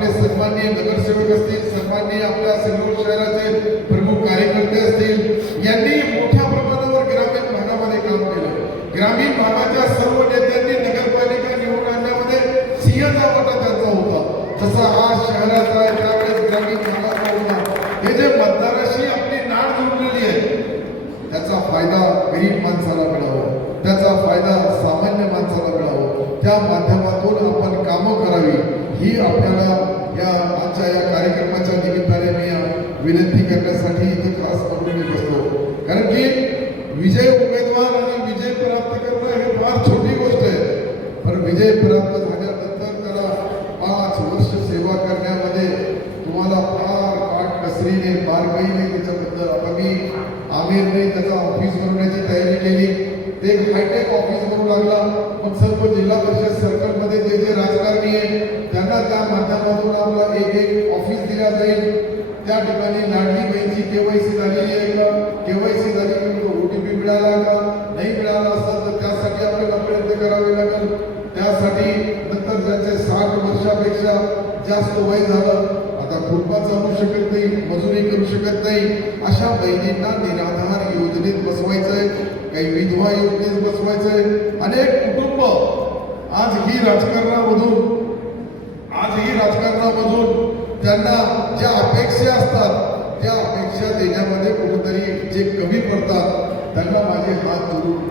नगरसेवक असतील सन्माननीय आपल्या सिल्लोड शहराचे प्रमुख कार्यकर्ते असतील यांनी मोठ्या प्रमाणावर ग्रामीण भागामध्ये काम केलं. ग्रामीण भागाच्या सर्व नेत्यांनी नगरपालिका निवडून आणण्यामध्ये सिंहचा वाटा त्यांचा होता. जसा हा शहराचा आहे त्यावेळेस ग्रामीण भागाचा होता. हे जे मतदाराशी आपली नाळ जोडलेली आहे त्याचा फायदा गरीब माणसाला मिळावा. त्याचा फायदा सामान्य माणसाला मिळावा. त्या माध्यमात ही आपल्याला या आजच्या या कार्यक्रमाच्या निमित्ताने मी विनंती करण्यासाठी इथे खास करून मी बसतो कारण की विजय उमेदवार आणि विजय प्राप्त करणं हे फार छोटी गोष्ट आहे. पण विजय प्राप्त झाल्यानंतर त्याला पाच वर्ष सेवा करण्यामध्ये तुम्हाला फार काट कसरीने बारकाईने त्याच्याबद्दल आता मी आमिरने त्याचा ऑफिस बनवण्याची तयारी केली. ते एक हायटेक ऑफिस बनवू लागला. पण सर्व जिल्हा परिषद सर्कलमध्ये जे जे राज एक एक ऑफिस दिल्या जाईल. त्या ठिकाणी लाडली बहिणीची केवायसी झालेली आहे का? केवायसी झाली ओटीपी मिळाला का? नाही मिळाला असता तर त्यासाठी आपल्याला प्रयत्न करावे लागेल. त्यासाठी नंतर ज्यांचे साठ वर्षापेक्षा जास्त वय झालं. आता कृपा चालू शकत नाही मजुरी करू शकत नाही. अशा बहिणींना निराधार योजनेत बसवायचंय काही विधवा योजनेत बसवायचंय. अनेक कुटुंब आज ही राजकारणामधून त्यांना ज्या अपेक्षा असतात त्या अपेक्षा देण्यामध्ये कुठेतरी जे कमी पडतात त्यांना माझे हात जोडून